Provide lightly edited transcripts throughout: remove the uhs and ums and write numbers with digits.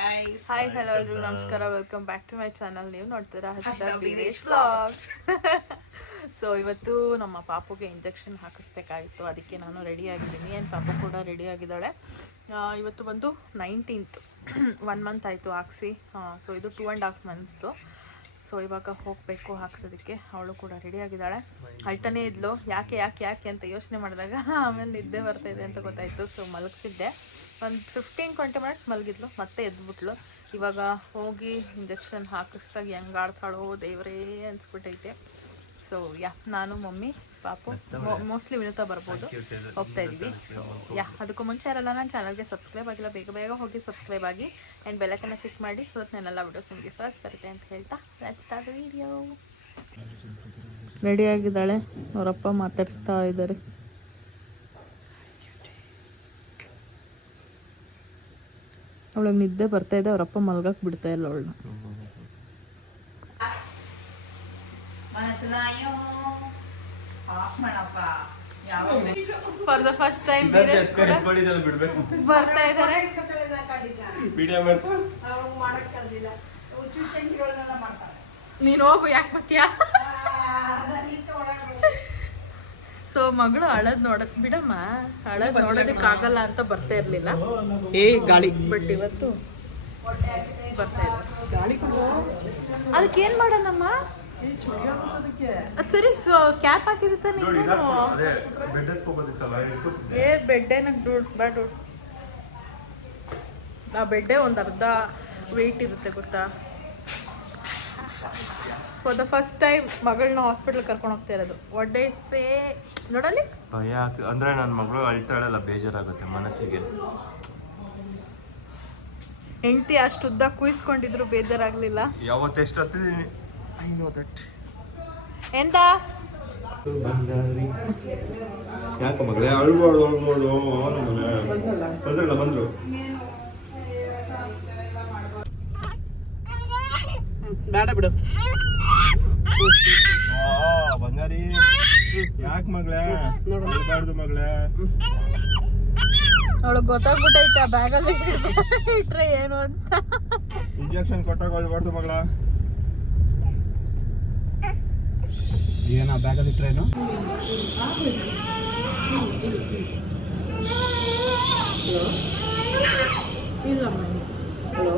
Hi hello ಎಲ್ರಿಗೂ ನಮಸ್ಕಾರ, welcome back to my channel. ನೀವು ನೋಡ್ತೀರಾ ಹರ್ಷಿತಾ ವೀರೇಶ್ ವ್ಲಾಗ್ಸ್. ಸೊ ಇವತ್ತು ನಮ್ಮ ಪಾಪುಗೆ ಇಂಜೆಕ್ಷನ್ ಹಾಕಿಸ್ಬೇಕಾಗಿತ್ತು, ಅದಕ್ಕೆ ನಾನು ರೆಡಿ ಆಗಿದ್ದೀನಿ. ಆ್ಯಂಡ್ ಪಾಪು ಕೂಡ ರೆಡಿ ಆಗಿದ್ದಾಳೆ. ಇವತ್ತು ಬಂದು 19th 1 ಮಂತ್ ಆಯಿತು ಹಾಕ್ಸಿ. ಸೊ ಇದು 2.5 monthsದು. ಸೊ ಇವಾಗ ಹೋಗಬೇಕು ಹಾಕ್ಸೋದಕ್ಕೆ. ಅವಳು ಕೂಡ ರೆಡಿ ಆಗಿದ್ದಾಳೆ. ಅಳ್ತಾನೇ ಇದ್ಲು, ಯಾಕೆ ಯಾಕೆ ಯಾಕೆ ಅಂತ ಯೋಚನೆ ಮಾಡಿದಾಗ ಆಮೇಲೆ ನಿದ್ದೆ ಬರ್ತಾಯಿದೆ ಅಂತ ಗೊತ್ತಾಯಿತು. ಸೊ ಮಲಗಿಸಿದ್ದೆ. ಒಂದು 15-20 minutes ಮಲಗಿದ್ಲು, ಮತ್ತೆ ಎದ್ಬಿಟ್ಲು. ಇವಾಗ ಹೋಗಿ ಇಂಜೆಕ್ಷನ್ ಹಾಕಿಸ್ದಾಗ ಹೆಂಗೆ ಆಡ್ತಾಳೋ ದೇವರೇ ಅನ್ಸ್ಬಿಟ್ಟೈತೆ. ಸೊ ನಾನು ಮಮ್ಮಿ ಪಾಪು ಮೋಸ್ಟ್ಲಿ ವಿನುತಾ ಬರ್ಬೋದು, ಹೋಗ್ತಾ ಇದ್ದೀವಿ. ಸೊ ಅದಕ್ಕೂ ಮುಂಚೆ ಯಾರೆಲ್ಲ ನನ್ನ ಚಾನಲ್ಗೆ ಸಬ್ಸ್ಕ್ರೈಬ್ ಆಗಿಲ್ಲ, ಬೇಗ ಬೇಗ ಹೋಗಿ ಸಬ್ಸ್ಕ್ರೈಬ್ ಆಗಿ ಆ್ಯಂಡ್ ಬೆಲ್ಲೈಕನ್ನ ಕ್ಲಿಕ್ ಮಾಡಿ. ಸೊ ನಾನೆಲ್ಲ ವಿಡಿಯೋಸ್ ನಿಮಗೆ ಫಸ್ಟ್ ಬರುತ್ತೆ ಅಂತ ಹೇಳ್ತಾ ಲೆಟ್ಸ್ ಸ್ಟಾರ್ಟ್ ವಿಡಿಯೋ. ರೆಡಿ ಆಗಿದ್ದಾಳೆ, ಅವರಪ್ಪ ಮಾತಾಡ್ತಾ ಇದ್ದಾರೆ. ಅವಳಿಗೆ ನಿದ್ದೆ ಬರ್ತಾ ಇದೆ, ಅವರಪ್ಪ ಮಲ್ಗಕ್ಕೆ ಬಿಡ್ತಾ ಇಲ್ಲ ಅವಳನ್ನ. ಫಾರ್ ದ ಫಸ್ಟ್ ಟೈಮ್ ಬರ್ತಾ ಇದ್ದಾರೆ. ನೀನು ಹೋಗು, ಯಾಕೆ ಬರ್ತೀಯಾ? ಸೊ ಮಗಳು ಅಳದ್ ನೋಡಕ್ ಬಿಡಮ್ಮ, ಅಳದ್ ನೋಡೋದಕ್ಕೆ ಆಗಲ್ಲ ಅಂತ ಬರ್ತಾ ಇರ್ಲಿಲ್ಲ. ಗಾಳಿ ಬಟ್ ಇವತ್ತು ಬರ್ತಾ ಇದೆ. ಅದಕ್ಕೆ ಏನ್ ಮಾಡೋಣಮ್ಮ? ಸರಿ, ಸೊ ಕ್ಯಾಪ್ ಹಾಕಿರುತ್ತೆ ನೀನು. ಬೆಡ್ ಏನಕ್ಕೆ ಬೇಡ, ಆ ಬೆಡ್ಡೆ ಒಂದು ಅರ್ಧ ವೆಯ್ಟ್ ಇರುತ್ತೆ ಗೊತ್ತಾ. ಫಾರ್ ದ ಫಸ್ಟ್ ಟೈಮ್ ಮಗಳನ್ನ ಹಾಸ್ಪಿಟಲ್ ಕರ್ಕೊಂಡು ಹೋಗ್ತಾ ಇರೋದು. ವಾಟ್ ಡೇ ಸೇ ನೋಡಲಿ. ಭಯ ಅಂದ್ರೆ ನನ್ನ ಮಗಳು ಅಳ್ತಾಳೆಲ್ಲ, ಬೇಜಾರಾಗುತ್ತೆ ಮನಸ್ಸಿಗೆ. ಹೆಂಡತಿ ಅಷ್ಟು ಉದ್ದ ಕೂಯಿಸ್ಕೊಂಡಿದ್ರು ಬೇಜಾರಾಗ್ಲಿಲ್ಲ. ಯಾವತ್ತು ಎಷ್ಟು ಹತ್ತಿದ್ದೀನಿ ಐ ನೋ ದಟ್. ಎಂತ ಯಾಕೆ ಮಗಳೇ ಅಳ್ಬಾರ್ದು ಬಂದ್ರಲ್ಲ ಬಂದ್ರು. ಬೇಡ ಬಿಡು ಬಂಗಾರಿ, ಯಾಕೆ ಮಗಳೇ ಅಳ್ಬಾರ್ದು ಮಗಳೇ. ಅವಳಿಗೆ ಗೊತ್ತಾಗ್ಬಿಟ್ಟೈತೆ ಬ್ಯಾಗಲ್ಲಿ ಇಟ್ರೆ ಏನು ಅಂತ. ಇಂಜೆಕ್ಷನ್ ಕೊಟ್ಟಾಗ ಅಳ್ಬಾರ್ದು ಮಗಳ. ಏನ ಬ್ಯಾಗಲ್ಲಿ ಇಟ್ರೇನು? ಇಲ್ಲ ಹಲೋ.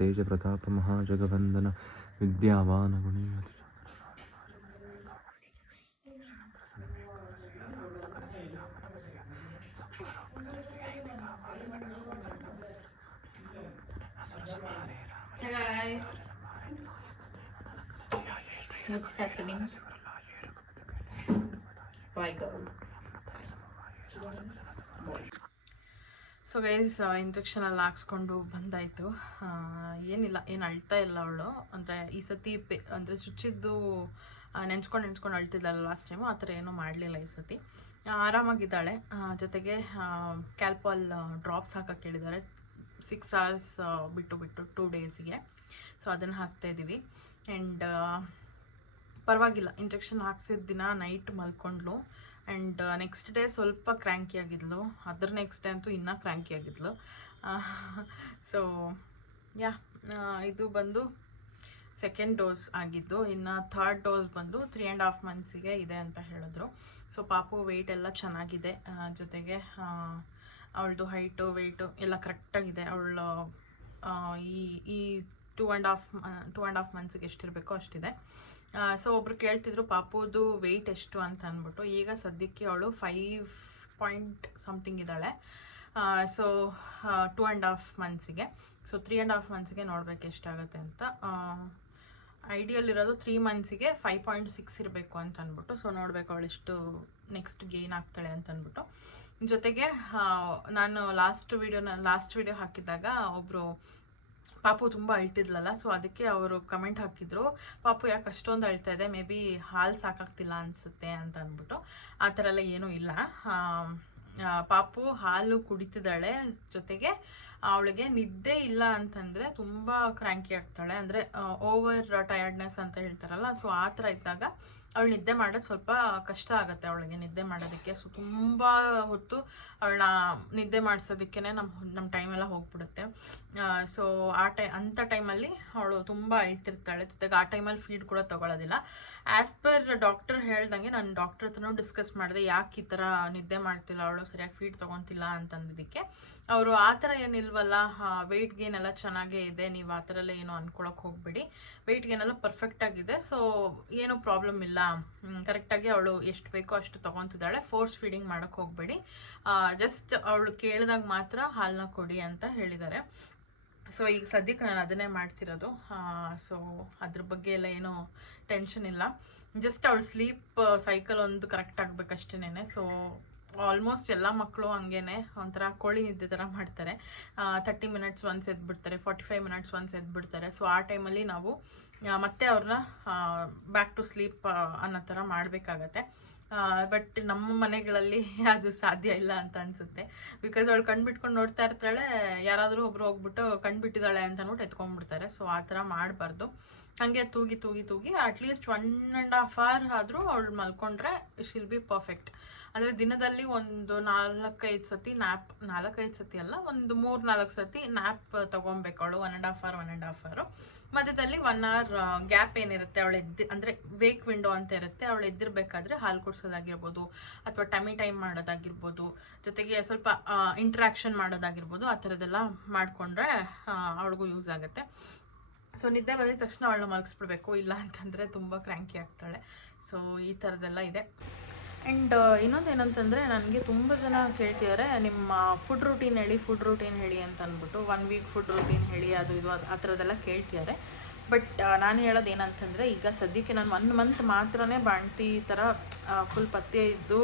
ತೇಜ ಪ್ರತಾಪ ಮಹಾಜಗವಂದನ ವಿದ್ಯಾವಾನ ಗುಣಿ. What's happening? Why go? So guys, injection ಎಲ್ಲ ಹಾಕ್ಸ್ಕೊಂಡು ಬಂದಾಯಿತು. ಏನಿಲ್ಲ, ಏನು ಅಳ್ತಾ ಇಲ್ಲ ಅವಳು. ಅಂದರೆ ಈ ಸತಿ ಅಂದರೆ ಚುಚ್ಚಿದ್ದು ನೆನ್ಸ್ಕೊಂಡು ಅಳ್ತಿದ್ದಲ್ಲ ಲಾಸ್ಟ್ ಟೈಮು, ಆ ಥರ ಏನೂ ಮಾಡಲಿಲ್ಲ ಈ ಸತಿ. ಆರಾಮಾಗಿದ್ದಾಳೆ. ಜೊತೆಗೆ ಕ್ಯಾಲ್ಪಾಲ್ ಡ್ರಾಪ್ಸ್ ಹಾಕಕ್ಕೆ ಹೇಳಿದ್ದಾರೆ 6 hours ಬಿಟ್ಟು 2 daysಗೆ. ಸೊ ಅದನ್ನು ಹಾಕ್ತಾಯಿದ್ದೀವಿ. ಆ್ಯಂಡ್ ಪರವಾಗಿಲ್ಲ, ಇಂಜೆಕ್ಷನ್ ಹಾಕ್ಸಿದ ದಿನ ನೈಟ್ ಮಲ್ಕೊಂಡ್ಲು. ಆ್ಯಂಡ್ ನೆಕ್ಸ್ಟ್ ಡೇ ಸ್ವಲ್ಪ ಕ್ರ್ಯಾಂಕಿ ಆಗಿದ್ಲು. ಅದರ ನೆಕ್ಸ್ಟ್ ಡೇ ಅಂತೂ ಇನ್ನೂ ಕ್ರ್ಯಾಂಕಿ ಆಗಿದ್ಲು. ಸೊ ಇದು ಬಂದು ಸೆಕೆಂಡ್ ಡೋಸ್ ಆಗಿದ್ದು. ಇನ್ನು ಥರ್ಡ್ ಡೋಸ್ ಬಂದು 3.5 monthsಗೆ ಇದೆ ಅಂತ ಹೇಳಿದ್ರು. ಸೊ ಪಾಪು ವೆಯ್ಟ್ ಎಲ್ಲ ಚೆನ್ನಾಗಿದೆ. ಜೊತೆಗೆ ಅವಳದು ಹೈಟು ವೆಯ್ಟು ಎಲ್ಲ ಕರೆಕ್ಟಾಗಿದೆ. ಅವಳು ಈ 2.5 monthsಗೆ ಎಷ್ಟಿರಬೇಕೋ ಅಷ್ಟಿದೆ. ಸೊ ಒಬ್ರು ಕೇಳ್ತಿದ್ರು ಪಾಪುದು ವೆಯ್ಟ್ ಎಷ್ಟು ಅಂತ ಅಂದ್ಬಿಟ್ಟು. ಈಗ ಸದ್ಯಕ್ಕೆ ಅವಳು 5 ಇದ್ದಾಳೆ. ಸೊ 2.5 monthsಗೆ. ಸೊ 3.5 monthsಗೆ ನೋಡ್ಬೇಕು ಎಷ್ಟಾಗುತ್ತೆ ಅಂತ. ಐಡಿಯಲ್ ಇರೋದು 3 monthsಗೆ 5.6 ಇರಬೇಕು ಅಂತ ಅಂದ್ಬಿಟ್ಟು. ಸೊ ನೋಡಬೇಕು ಅವಳೆಷ್ಟು ನೆಕ್ಸ್ಟ್ ಗೇನ್ ಆಗ್ತಾಳೆ ಅಂತ ಅಂದ್ಬಿಟ್ಟು. ಜೊತೆಗೆ ನಾನು ಲಾಸ್ಟ್ ವಿಡಿಯೋ ಹಾಕಿದಾಗ ಒಬ್ಬರು ಪಾಪು ತುಂಬ ಅಳ್ತಿದ್ಲಲ್ಲ, ಸೊ ಅದಕ್ಕೆ ಅವರು ಕಮೆಂಟ್ ಹಾಕಿದ್ರು, ಪಾಪು ಯಾಕೆ ಅಷ್ಟೊಂದು ಅಳ್ತಾ ಇದೆ, ಮೇ ಬಿ ಹಾಲು ಸಾಕಾಗ್ತಿಲ್ಲ ಅನಿಸುತ್ತೆ ಅಂತ ಅಂದ್ಬಿಟ್ಟು. ಆ ಥರ ಎಲ್ಲ ಏನೂ ಇಲ್ಲ. ಪಾಪು ಹಾಲು ಕುಡಿತಿದ್ದಾಳೆ. ಜೊತೆಗೆ ಅವಳಿಗೆ ನಿದ್ದೆ ಇಲ್ಲ ಅಂತಂದರೆ ತುಂಬ ಕ್ರ್ಯಾಂಕಿ ಆಗ್ತಾಳೆ. ಅಂದರೆ ಓವರ್ ಟಯರ್ಡ್ನೆಸ್ ಅಂತ ಹೇಳ್ತಾರಲ್ಲ, ಸೊ ಆ ಥರ ಇದ್ದಾಗ ಅವಳು ನಿದ್ದೆ ಮಾಡೋದು ಸ್ವಲ್ಪ ಕಷ್ಟ ಆಗುತ್ತೆ ಅವಳಿಗೆ ನಿದ್ದೆ ಮಾಡೋದಕ್ಕೆ. ಸೊ ತುಂಬ ಹೊತ್ತು ಅವಳನ್ನ ನಿದ್ದೆ ಮಾಡಿಸೋದಕ್ಕೆ ನಮ್ಮ ಟೈಮೆಲ್ಲ ಹೋಗ್ಬಿಡುತ್ತೆ. ಸೊ ಅಂಥ ಟೈಮಲ್ಲಿ ಅವಳು ತುಂಬ ಅಳ್ತಿರ್ತಾಳೆ. ಜೊತೆಗೆ ಆ ಟೈಮಲ್ಲಿ ಫೀಡ್ ಕೂಡ ತೊಗೊಳೋದಿಲ್ಲ. ಆ್ಯಸ್ ಪರ್ ಡಾಕ್ಟರ್ ಹೇಳ್ದಂಗೆ ನಾನು ಡಾಕ್ಟರ್ ಹತ್ರನೂ ಡಿಸ್ಕಸ್ ಮಾಡಿದೆ, ಯಾಕೆ ಈ ಥರ ನಿದ್ದೆ ಮಾಡ್ತಿಲ್ಲ ಅವಳು, ಸರಿಯಾಗಿ ಫೀಡ್ ತೊಗೊತಿಲ್ಲ ಅಂತಂದಿದ್ದಕ್ಕೆ ಅವರು ಆ ಥರ ಏನಿಲ್ವಲ್ಲ, ವೆಯ್ಟ್ ಗೇನ್ ಎಲ್ಲ ಚೆನ್ನಾಗೇ ಇದೆ, ನೀವು ಆ ಥರ ಎಲ್ಲ ಏನೂ ಅಂದ್ಕೊಳಕ್ಕೆ ಹೋಗ್ಬೇಡಿ, ವೆಯ್ಟ್ ಗೇನ್ ಎಲ್ಲ ಪರ್ಫೆಕ್ಟಾಗಿದೆ, ಸೊ ಏನೂ ಪ್ರಾಬ್ಲಮ್ ಇಲ್ಲ, ಕರೆಕ್ಟಾಗಿ ಅವಳು ಎಷ್ಟು ಬೇಕೋ ಅಷ್ಟು ತೊಗೊತಿದ್ದಾಳೆ, ಫೋರ್ಸ್ ಫೀಡಿಂಗ್ ಮಾಡೋಕ್ಕೆ ಹೋಗಬೇಡಿ, ಜಸ್ಟ್ ಅವಳು ಕೇಳಿದಾಗ ಮಾತ್ರ ಹಾಲನ್ನ ಕೊಡಿ ಅಂತ ಹೇಳಿದ್ದಾರೆ. ಸೊ ಈಗ ಸದ್ಯಕ್ಕೆ ನಾನು ಅದನ್ನೇ ಮಾಡ್ತಿರೋದು. ಸೊ ಅದ್ರ ಬಗ್ಗೆ ಎಲ್ಲ ಏನೂ ಟೆನ್ಷನ್ ಇಲ್ಲ. ಜಸ್ಟ್ ಅವಳು ಸ್ಲೀಪ್ ಸೈಕಲ್ ಒಂದು ಕರೆಕ್ಟ್ ಆಗಬೇಕಷ್ಟೇನೆ. ಸೊ ಆಲ್ಮೋಸ್ಟ್ ಎಲ್ಲ ಮಕ್ಕಳು ಹಂಗೇನೆ ಒಂಥರ ಕೋಳಿ ನಿದ್ದೆ ಥರ ಮಾಡ್ತಾರೆ. 30 ಮಿನಿಟ್ಸ್ ಒನ್ಸ್ ಎದ್ಬಿಡ್ತಾರೆ, 45 ಮಿನಿಟ್ಸ್ ಒನ್ಸ್ ಎದ್ಬಿಡ್ತಾರೆ. ಸೊ ಆ ಟೈಮಲ್ಲಿ ನಾವು ಮತ್ತೆ ಅವ್ರನ್ನ ಬ್ಯಾಕ್ ಟು ಸ್ಲೀಪ್ ಅನ್ನೋ ಥರ ಮಾಡಬೇಕಾಗತ್ತೆ. ಬಟ್ ನಮ್ಮ ಮನೆಗಳಲ್ಲಿ ಅದು ಸಾಧ್ಯ ಇಲ್ಲ ಅಂತ ಅನಿಸುತ್ತೆ. ಬಿಕಾಸ್ ಅವಳು ಕಣ್ಬಿಟ್ಕೊಂಡು ನೋಡ್ತಾ ಇರ್ತಾಳೆ, ಯಾರಾದರೂ ಒಬ್ರು ಹೋಗ್ಬಿಟ್ಟು ಕಣ್ಬಿಟ್ಟಿದ್ದಾಳೆ ಅಂತ ಅಂದ್ಬಿಟ್ಟು ಎತ್ಕೊಂಡ್ಬಿಡ್ತಾರೆ. ಸೊ ಆ ಥರ ಮಾಡಬಾರ್ದು. ಹಾಗೆ ತೂಗಿ ತೂಗಿ ತೂಗಿ ಅಟ್ಲೀಸ್ಟ್ 1.5 hour ಆದರೂ ಅವಳು ಮಲ್ಕೊಂಡ್ರೆ ಶಿಲ್ ಬಿ ಪರ್ಫೆಕ್ಟ್. ಅಂದರೆ ದಿನದಲ್ಲಿ ಒಂದು 4-5 ಸತಿ ನ್ಯಾಪ್, 4-5 ಸತಿ ಅಲ್ಲ, ಒಂದು 3-4 ಸತಿ ನ್ಯಾಪ್ ತೊಗೊಬೇಕು ಅವಳು. 1.5 hour ಮಧ್ಯದಲ್ಲಿ 1 hour ಗ್ಯಾಪ್ ಏನಿರುತ್ತೆ ಅವಳು ಅಂದರೆ ವೇಕ್ ವಿಂಡೋ ಅಂತ ಇರುತ್ತೆ, ಅವಳು ಎದ್ದಿರಬೇಕಾದ್ರೆ ಹಾಲು ಕುಡಿಸೋದಾಗಿರ್ಬೋದು ಅಥವಾ ಟಮಿ ಟೈಮ್ ಮಾಡೋದಾಗಿರ್ಬೋದು, ಜೊತೆಗೆ ಸ್ವಲ್ಪ ಇಂಟ್ರಾಕ್ಷನ್ ಮಾಡೋದಾಗಿರ್ಬೋದು, ಆ ಥರದ್ದೆಲ್ಲ ಮಾಡಿಕೊಂಡ್ರೆ ಅವಳಿಗೂ ಯೂಸ್ ಆಗುತ್ತೆ. ಸೊ ನಿದ್ದೆ ಬಂದಿದ ತಕ್ಷಣ ಅವಳನ್ನ ಮಲಗಿಸ್ಬಿಡ್ಬೇಕು, ಇಲ್ಲ ಅಂತಂದರೆ ತುಂಬ ಕ್ರ್ಯಾಂಕಿ ಆಗ್ತಾಳೆ. ಸೊ ಈ ಥರದ್ದೆಲ್ಲ ಇದೆ. ಆ್ಯಂಡ್ ಇನ್ನೊಂದು ಏನಂತಂದರೆ, ನನಗೆ ತುಂಬ ಜನ ಕೇಳ್ತಿದ್ದಾರೆ, ನಿಮ್ಮ ಫುಡ್ ರೂಟೀನ್ ಹೇಳಿ ಅಂತ ಅಂದ್ಬಿಟ್ಟು 1 week ಫುಡ್ ರೂಟೀನ್ ಹೇಳಿ, ಅದು ಇದು ಆ ಥರದ್ದೆಲ್ಲ ಕೇಳ್ತಿದ್ದಾರೆ. ಬಟ್ ನಾನು ಹೇಳೋದು ಏನಂತಂದರೆ, ಈಗ ಸದ್ಯಕ್ಕೆ ನಾನು 1 month ಮಾತ್ರನೇ ಬಾಣ್ತಿ ಥರ ಫುಲ್ ಪಥ್ಯ ಇದ್ದು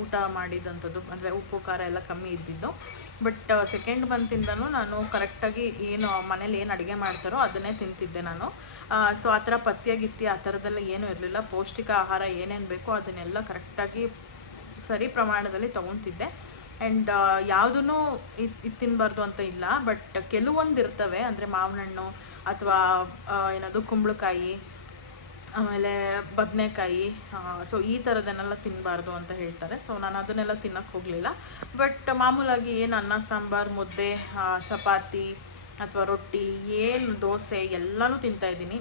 ಊಟ ಮಾಡಿದಂಥದ್ದು, ಅಂದರೆ ಉಪ್ಪು ಖಾರ ಎಲ್ಲ ಕಮ್ಮಿ ಇದ್ದಿದ್ದು. ಬಟ್ ಸೆಕೆಂಡ್ ಮಂತಿಂದನೂ ನಾನು ಕರೆಕ್ಟಾಗಿ ಏನು ಮನೇಲಿ ಏನು ಅಡುಗೆ ಮಾಡ್ತಾರೋ ಅದನ್ನೇ ತಿಂತಿದ್ದೆ ನಾನು. ಸೊ ಆ ಥರ ಪಥ್ಯ ಆ ಥರದ್ದೆಲ್ಲ ಏನೂ ಇರಲಿಲ್ಲ. ಪೌಷ್ಟಿಕ ಆಹಾರ ಏನೇನು ಬೇಕೋ ಅದನ್ನೆಲ್ಲ ಕರೆಕ್ಟಾಗಿ ಸರಿ ಪ್ರಮಾಣದಲ್ಲಿ ತೊಗೊತಿದ್ದೆ. ಆ್ಯಂಡ್ ಯಾವುದೂ ತಿನ್ನಬಾರ್ದು ಅಂತ ಇಲ್ಲ, ಬಟ್ ಕೆಲವೊಂದು ಇರ್ತವೆ, ಅಂದರೆ ಮಾವಿನ ಹಣ್ಣು ಅಥವಾ ಏನದು ಕುಂಬಳಕಾಯಿ, ಆಮೇಲೆ ಬದನೆಕಾಯಿ, ಸೊ ಈ ಥರದನ್ನೆಲ್ಲ ತಿನ್ನಬಾರ್ದು ಅಂತ ಹೇಳ್ತಾರೆ. ಸೊ ನಾನು ಅದನ್ನೆಲ್ಲ ತಿನ್ನೋಕ್ಕೆ ಹೋಗಲಿಲ್ಲ. ಬಟ್ ಮಾಮೂಲಾಗಿ ಏನು ಅನ್ನ ಸಾಂಬಾರು, ಮುದ್ದೆ, ಚಪಾತಿ ಅಥವಾ ರೊಟ್ಟಿ, ಏನು ದೋಸೆ ಎಲ್ಲನೂ ತಿಂತಾಯಿದ್ದೀನಿ.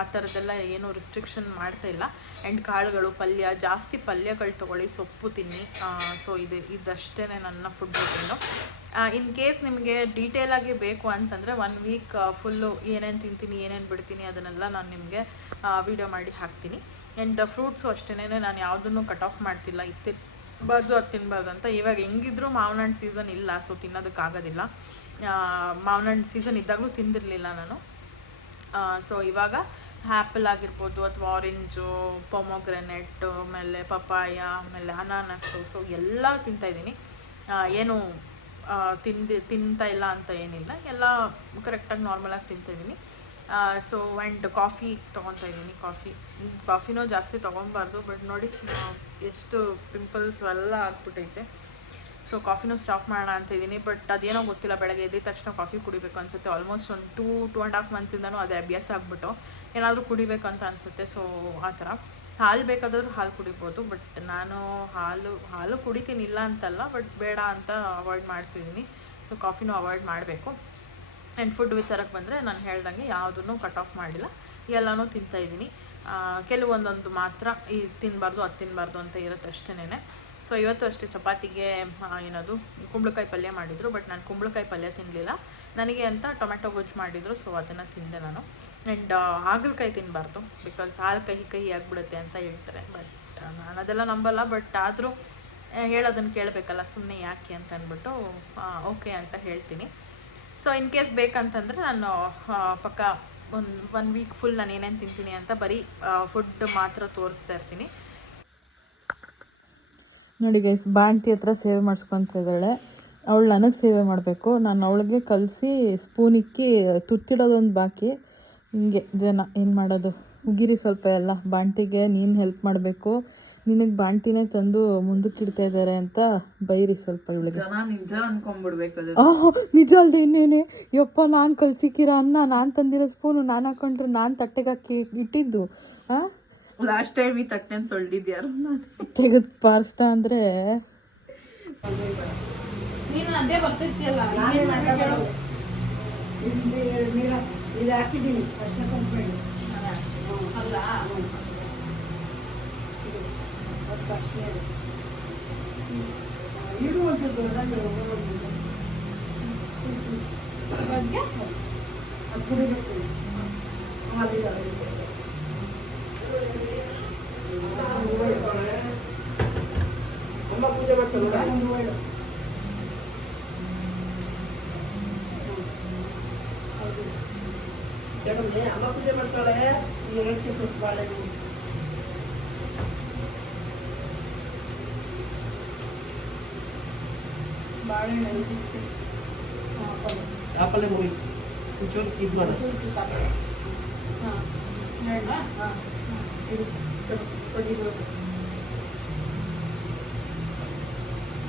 ಆ ಥರದ್ದೆಲ್ಲ ಏನೂ ರಿಸ್ಟ್ರಿಕ್ಷನ್ ಮಾಡ್ತಾಯಿಲ್ಲ. ಆ್ಯಂಡ್ ಕಾಳುಗಳು, ಪಲ್ಯ, ಜಾಸ್ತಿ ಪಲ್ಯಗಳು ತೊಗೊಳ್ಳಿ, ಸೊಪ್ಪು ತಿನ್ನಿ. ಸೊ ಇದಷ್ಟೇ ನನ್ನ ಫುಡ್ ರೂಟೀನು. ಇನ್ ಕೇಸ್ ನಿಮಗೆ ಡೀಟೇಲಾಗಿ ಬೇಕು ಅಂತಂದರೆ 1 week ಫುಲ್ಲು ಏನೇನು ತಿಂತೀನಿ, ಏನೇನು ಬಿಡ್ತೀನಿ ಅದನ್ನೆಲ್ಲ ನಾನು ನಿಮಗೆ ವಿಡಿಯೋ ಮಾಡಿ ಹಾಕ್ತೀನಿ. ಆ್ಯಂಡ್ ಫ್ರೂಟ್ಸು ಅಷ್ಟೇ, ನಾನು ಯಾವುದನ್ನು ಕಟ್ ಆಫ್ ಮಾಡ್ತಿಲ್ಲ, ಇದು ತಿನ್ನಬಾರ್ದು ಅಂತ. ಇವಾಗ ಹೆಂಗಿದ್ರು ಮಾವಿನ ಹಣ್ಣು ಸೀಸನ್ ಇಲ್ಲ, ಸೊ ತಿನ್ನೋದಕ್ಕಾಗೋದಿಲ್ಲ. ಮಾವಿನ ಹಣ್ಣು ಸೀಸನ್ ಇದ್ದಾಗಲೂ ತಿಂದಿರಲಿಲ್ಲ ನಾನು. ಸೊ ಇವಾಗ ಆ್ಯಪಲ್ ಆಗಿರ್ಬೋದು ಅಥವಾ ಆರೆಂಜು, ಪೊಮೊಗ್ರೆನೇಟ್, ಆಮೇಲೆ ಪಪಾಯ, ಆಮೇಲೆ ಅನಾನಸ್ಸು, ಸೊ ಎಲ್ಲ ತಿಂತಾಯಿದ್ದೀನಿ. ಏನು ತಿಂತಾ ಇಲ್ಲ ಅಂತ ಏನಿಲ್ಲ, ಎಲ್ಲ ಕರೆಕ್ಟಾಗಿ ನಾರ್ಮಲಾಗಿ ತಿಂತಾಯಿದ್ದೀನಿ. ಸೊ ಆ್ಯಂಡ್ ಕಾಫಿ ತೊಗೊತಾ ಇದ್ದೀನಿ. ಕಾಫಿನೂ ಜಾಸ್ತಿ ತೊಗೊಬಾರ್ದು, ಬಟ್ ನೋಡಿ ಎಷ್ಟು ಪಿಂಪಲ್ಸ್ ಎಲ್ಲ ಆಗ್ಬಿಟ್ಟೈತೆ. ಸೊ ಕಾಫಿನೂ ಸ್ಟಾಪ್ ಮಾಡೋಣ ಅಂತ ಇದ್ದೀನಿ. ಬಟ್ ಅದೇನೋ ಗೊತ್ತಿಲ್ಲ, ಬೆಳಗ್ಗೆ ಎದ್ದ ತಕ್ಷಣ ಕಾಫಿ ಕುಡಿಬೇಕು ಅನಿಸುತ್ತೆ. ಆಲ್ಮೋಸ್ಟ್ ಒಂದು 2.5 monthsinದನೂ ಅದೇ ಅಭ್ಯಾಸ ಆಗ್ಬಿಟ್ಟು ಏನಾದರೂ ಕುಡಿಬೇಕು ಅಂತ ಅನಿಸುತ್ತೆ. ಸೊ ಆ ಥರ ಹಾಲು ಬೇಕಾದರೂ ಹಾಲು ಕುಡಿಬೋದು, ಬಟ್ ನಾನು ಹಾಲು ಕುಡಿತೀನಿ ಇಲ್ಲ ಅಂತಲ್ಲ, ಬಟ್ ಬೇಡ ಅಂತ ಅವಾಯ್ಡ್ ಮಾಡ್ತಿದ್ದೀನಿ. ಸೊ ಕಾಫಿನೂ ಅವಾಯ್ಡ್ ಮಾಡಬೇಕು. ಆ್ಯಂಡ್ ಫುಡ್ ವಿಚಾರಕ್ಕೆ ಬಂದರೆ ನಾನು ಹೇಳ್ದಂಗೆ ಯಾವುದನ್ನು ಕಟ್ ಆಫ್ ಮಾಡಿಲ್ಲ, ಎಲ್ಲನೂ ತಿಂತಾಯಿದ್ದೀನಿ. ಕೆಲವೊಂದೊಂದು ಮಾತ್ರ ಇದು ತಿನ್ನಬಾರ್ದು ಅದು ತಿನ್ನಬಾರ್ದು ಅಂತ ಇರುತ್ತೆ ಅಷ್ಟೇನೆ. ಸೊ ಇವತ್ತು ಅಷ್ಟೇ ಚಪಾತಿಗೆ ಏನದು ಕುಂಬಳಕಾಯಿ ಪಲ್ಯ ಮಾಡಿದರು, ಬಟ್ ನಾನು ಕುಂಬಳಕಾಯಿ ಪಲ್ಯ ತಿನ್ನಲಿಲ್ಲ. ನನಗೆ ಅಂತ ಟೊಮೆಟೊ ಗೊಜ್ಜು ಮಾಡಿದರು, ಸೊ ಅದನ್ನು ತಿಂದೆ ನಾನು. ಆ್ಯಂಡ್ ಹಾಗಲಕಾಯಿ ತಿನ್ನಬಾರ್ದು, ಬಿಕಾಸ್ ಹಾಲು ಕಹಿ ಆಗಿಬಿಡುತ್ತೆ ಅಂತ ಹೇಳ್ತಾರೆ. ಬಟ್ ನಾನು ಅದೆಲ್ಲ ನಂಬಲ್ಲ, ಬಟ್ ಆದರೂ ಹೇಳೋದನ್ನು ಕೇಳಬೇಕಲ್ಲ, ಸುಮ್ಮನೆ ಯಾಕೆ ಅಂತ ಅಂದ್ಬಿಟ್ಟು ಓಕೆ ಅಂತ ಹೇಳ್ತೀನಿ. ಸೊ ಇನ್ ಕೇಸ್ ಬೇಕಂತಂದರೆ ನಾನು ಪಕ್ಕ ಒನ್ ವೀಕ್ ಫುಲ್ ನಾನು ಏನೇನು ತಿಂತೀನಿ ಅಂತ ಬರೀ ಫುಡ್ ಮಾತ್ರ ತೋರಿಸ್ತಾ ಇರ್ತೀನಿ. ನೋಡಿ ಗೈಸ್, ಬಾಣ್ತಿ ಹತ್ರ ಸೇವೆ ಮಾಡಿಸ್ಕೊತ ಇದ್ದಾಳೆ. ಅವಳು ನನಗೆ ಸೇವೆ ಮಾಡಬೇಕು, ನಾನು ಅವಳಿಗೆ ಕಲಸಿ ಸ್ಪೂನ್ ಇಕ್ಕಿ ತುತ್ತಿಡೋದೊಂದು ಬಾಕಿ. ಹಿಂಗೆ ಜನ ಏನು ಮಾಡೋದು, ಉಗಿರಿ ಸ್ವಲ್ಪ ಎಲ್ಲ ಬಾಣ್ತಿಗೆ ನೀನು ಹೆಲ್ಪ್ ಮಾಡಬೇಕು, ನಿನಗೆ ಬಾಣ್ತಿನೇ ತಂದು ಮುಂದಕ್ಕೆ ಇಡ್ತಾ ಇದ್ದಾರೆ ಅಂತ ಬೈರಿ ಸ್ವಲ್ಪ ಇವಳಿಗೆ. ಜನ ನಿಜ ಅನ್ಕೊಂಡ್ಬಿಡ್ಬೇಕು ಅದು. ನಿಜ ಅಲ್ದೆ ಇನ್ನೇನೆ. ಯಪ್ಪ, ನಾನು ಕಲ್ಸಿಕ್ಕಿರೋ ಅನ್ನ, ನಾನು ತಂದಿರೋ ಸ್ಪೂನು ನಾನು ಹಾಕೊಂಡ್ರೆ ನಾನು ತಟ್ಟೆಗೆ ಹಾಕಿ ಇಟ್ಟಿದ್ದು. ಲಾಸ್ಟ್ ಟೈಮ್ ಈ ತಟ್ಟೆನ ತೊಳ್ದಿದ್ಯಾರು ತೆಗೆದು ಪಾರಿಸ್ತಾ ಅಂದರೆ ನೀನು ಅದೇ ಬರ್ತೈತಿಯಲ್ಲ ಇದು ಹಾಕಿದ್ದೀನಿ ಅಷ್ಟೇ ಕಂಪ್ಲೇಂಟ್ ಅಲ್ಲ ಇಡುವಂಥದ್ದು ಕುಡಿಬೇಕು. ಅಮ್ಮ ಪೂಜೆ ಮಾಡ್ತಾರಲ್ಲ ಅಮ್ಮ ಪೂಜೆ ಮಾಡ್ತಾಳೆ. ಬಾಳೆಹಣ್ಣು ಆಪಲೆ ಮುಗಿ ಚೂರು ಇದು ಮಾಡು.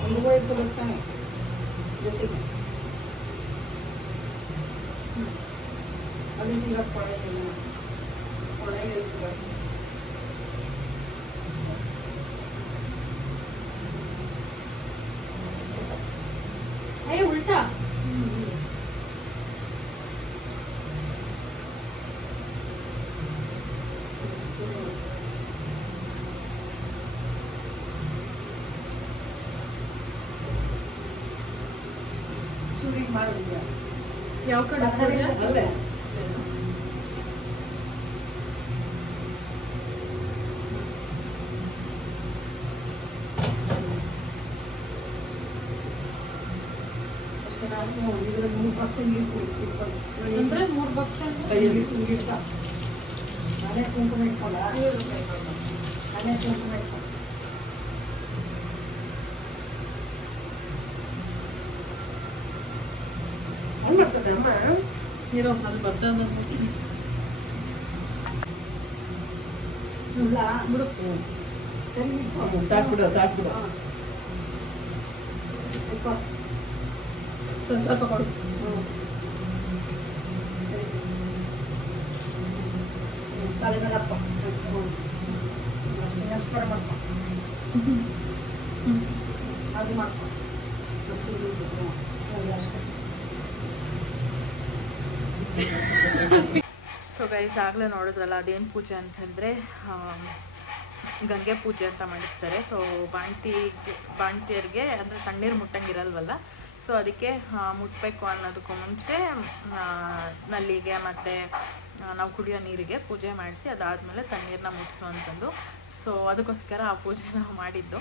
ಒಂದು ಬರ್ತಾನೆ ಜೊತೆಗೆ ಅಲ್ಲಿ ಸಿಗಪ್ ಕೊಳೆಗಿಲ್ಲ ಕೊಳೆಗೆ ಸಿಗಪ್ ಉಲ್ಟಾ ಶೂಟಿಂಗ್ ಮಾಡಿದ್ಯಾ? ಯಾವ ಕಡೆ ಅಲ್ಲೇ ಇದ್ರ 3 ಪಕ್ಷ ನೀರು ಕುಡಿಕೊಂಡು ಅಂದ್ರೆ 3 ಬಕ್ಸ ಕೈಯಲ್ಲಿ ತುಂಬಿಡ್ತಾ ಮನೆ ಕುಂಕುಮ ಇಟ್ಕೊಂಡ ಮನೆ ಕುಂಕುಮ ಇಟ್ಕೊಂಡು ಹಂಗೆ ಮಾಡ್ತದೆ ಅಮ್ಮ. ಇರೋ ಅದು ಬರ್ತದ ಇಲ್ಲ ಬಿಡು ಸರಿ ಸಾಕ್ಬಿಡು ಸಾಕ್ಬಿಡು ಸ್ವಲ್ಪ ಸ್ವಲ್ಪ ಕೊಡು. ತಲೆ ಮೇಲೆ ಹಾಕೋ. ಅಷ್ಟೇ ನಮಸ್ಕಾರ ಮಾಡ್ಕೊ. ಅದು ಮಾಡ್ಕೊ ಅಷ್ಟೇ. ಸೊ ಗೈಸ್ ಆಗಲೇ ನೋಡಿದ್ರಲ್ಲ ಅದೇನು ಪೂಜೆ ಅಂತಂದರೆ ಗಂಗೆ ಪೂಜೆ ಅಂತ ಮಾಡಿಸ್ತಾರೆ. ಸೊ ಬಾಣ್ತಿಯರಿಗೆ ಅಂದರೆ ತಣ್ಣೀರು ಮುಟ್ಟಂಗಿರಲ್ವಲ್ಲ, ಸೊ ಅದಕ್ಕೆ ಮುಟ್ಟಬೇಕು ಅನ್ನೋದಕ್ಕೂ ಮುಂಚೆ ನಲ್ಲಿಗೆ ಮತ್ತು ನಾವು ಕುಡಿಯೋ ನೀರಿಗೆ ಪೂಜೆ ಮಾಡಿಸಿ ಅದಾದಮೇಲೆ ತಣ್ಣೀರನ್ನ ಮುಟ್ಟಿಸುವಂಥದ್ದು. ಸೊ ಅದಕ್ಕೋಸ್ಕರ ಆ ಪೂಜೆ ನಾವು ಮಾಡಿದ್ದು.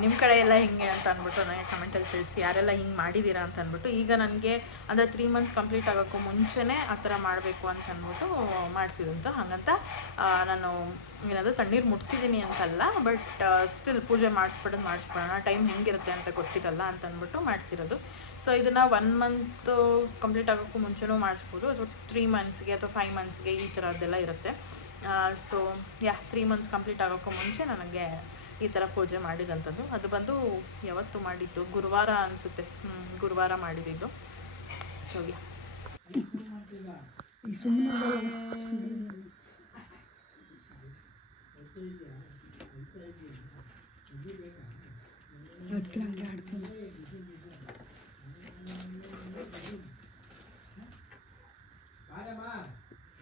ನಿಮ್ಮ ಕಡೆ ಎಲ್ಲ ಹಿಂಗೆ ಅಂತ ಅಂದ್ಬಿಟ್ಟು ನನಗೆ ಕಮೆಂಟಲ್ಲಿ ತಿಳಿಸಿ, ಯಾರೆಲ್ಲ ಹಿಂಗೆ ಮಾಡಿದ್ದೀರಾ ಅಂತ ಅಂದ್ಬಿಟ್ಟು. ಈಗ ನನಗೆ ಅಂದರೆ 3 ಮಂತ್ಸ್ ಕಂಪ್ಲೀಟ್ ಆಗೋಕ್ಕೂ ಮುಂಚೆನೇ ಆ ಥರ ಮಾಡಬೇಕು ಅಂತ ಅಂದ್ಬಿಟ್ಟು ಮಾಡಿಸಿದಂತ. ಹಾಗಂತ ನಾನು ಏನಾದರೂ ತಣ್ಣೀರು ಮುಟ್ತಿದ್ದೀನಿ ಅಂತಲ್ಲ, ಬಟ್ ಸ್ಟಿಲ್ ಪೂಜೆ ಮಾಡಿಸ್ಬಿಡೋಣ, ಟೈಮ್ ಹೆಂಗಿರುತ್ತೆ ಅಂತ ಗೊತ್ತಿರಲ್ಲ ಅಂತ ಅಂದ್ಬಿಟ್ಟು ಮಾಡಿಸಿರೋದು. ಸೊ ಇದನ್ನು 1 ಮಂತ್ ಕಂಪ್ಲೀಟ್ ಆಗೋಕ್ಕೂ ಮುಂಚೆನೂ ಮಾಡಿಸ್ಬೋದು, ಅಥವಾ 3 ಮಂತ್ಸ್ಗೆ ಅಥವಾ 5 ಮಂತ್ಸ್ಗೆ ಈ ಥರದ್ದೆಲ್ಲ ಇರುತ್ತೆ. ಸೊ 3 ಮಂತ್ಸ್ ಕಂಪ್ಲೀಟ್ ಆಗೋಕ್ಕೂ ಮುಂಚೆ ನನಗೆ ಈ ಥರ ಪೂಜೆ ಮಾಡಿದಂಥದ್ದು. ಅದು ಬಂದು ಯಾವತ್ತು ಮಾಡಿದ್ದು, ಗುರುವಾರ ಅನಿಸುತ್ತೆ, ಗುರುವಾರ ಮಾಡಿದ್ದು. ಸೊ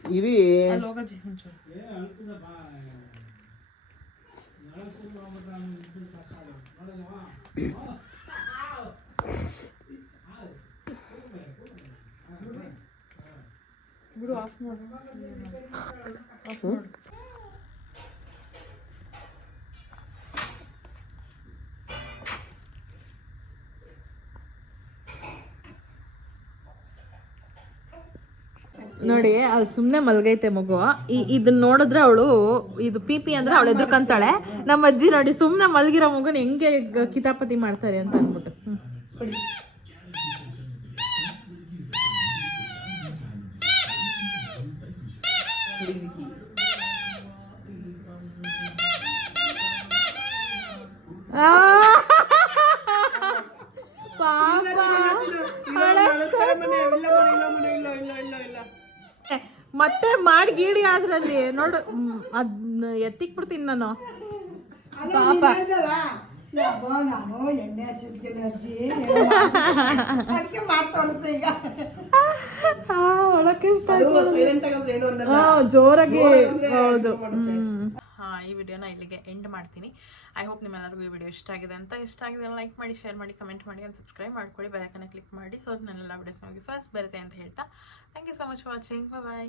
ಇರಿ ಹೋಗಜ್ಜಿ ಒಂಚೂರು. ಬಿಡು, ಆಫ್ ಮಾಡು. ಆಫ್ ಮಾಡು. ನೋಡಿ ಅಲ್ಲಿ ಸುಮ್ಮನೆ ಮಲ್ಗೈತೆ ಮಗು. ಇದನ್ನ ನೋಡಿದ್ರೆ ಅವಳು ಇದು ಪಿ ಅಂದ್ರೆ ಅವಳು ಎದ್ರಕಂತಾಳೆ. ನಮ್ಮ ಅಜ್ಜಿ ನೋಡಿ ಸುಮ್ಮನೆ ಮಲ್ಗಿರೋ ಮಗುನ ಹೆಂಗೆ ಕಿತಾಪತಿ ಮಾಡ್ತಾರೆ ಅಂತ ಅಂದ್ಬಿಟ್ಟು. ಪಾಪ ಮತ್ತೆ ಮಾಡಿ ಗೀಡಿ ಆದ್ರಲ್ಲಿ ನೋಡು ಅದ್ನ ಎತ್ತಿಕ್ ಬಿಡ್ತೀನಿ ನಾನು. ಪಾಪ ನಾನು ಎಣ್ಣೆ ಹಚ್ಚಿದ್ಕಿಲ್ಲ ಅಜ್ಜಿ ಅದಕ್ಕೆ ಮಾಡ್ತೋರುತ್ತೆ ಈಗ. ಒಳಕ್ಕೆ ಇಷ್ಟ ಜೋರಾಗಿ. ಹೌದು. ಈ ವಿಡಿಯೋನ ಇಲ್ಲಿಗೆ ಎಂಡ್ ಮಾಡ್ತೀನಿ. ಐ ಹೋಪ್ ನಿಮ್ಮೆಲ್ಲರಿಗೂ ಈ ವಿಡಿಯೋ ಇಷ್ಟ ಆಗಿದೆ ಅಂತ. ಇಷ್ಟ ಆಗಿದೆ ಲೈಕ್ ಮಾಡಿ, ಶೇರ್ ಮಾಡಿ, ಕಮೆಂಟ್ ಮಾಡಿ, and ಸಬ್ಸ್ಕ್ರೈಬ್ ಮಾಡ್ಕೊಳ್ಳಿ. ಬೆಲ್ ಐಕಾನ್ ಕ್ಲಿಕ್ ಮಾಡಿ ಸೊ ನನ್ನೆಲ್ಲ ವಿಡಿಯೋಸ್ ನಮಗೆ ಫಸ್ಟ್ ಬರುತ್ತೆ ಅಂತ ಹೇಳ್ತಾ thank you so much for watching. Bye.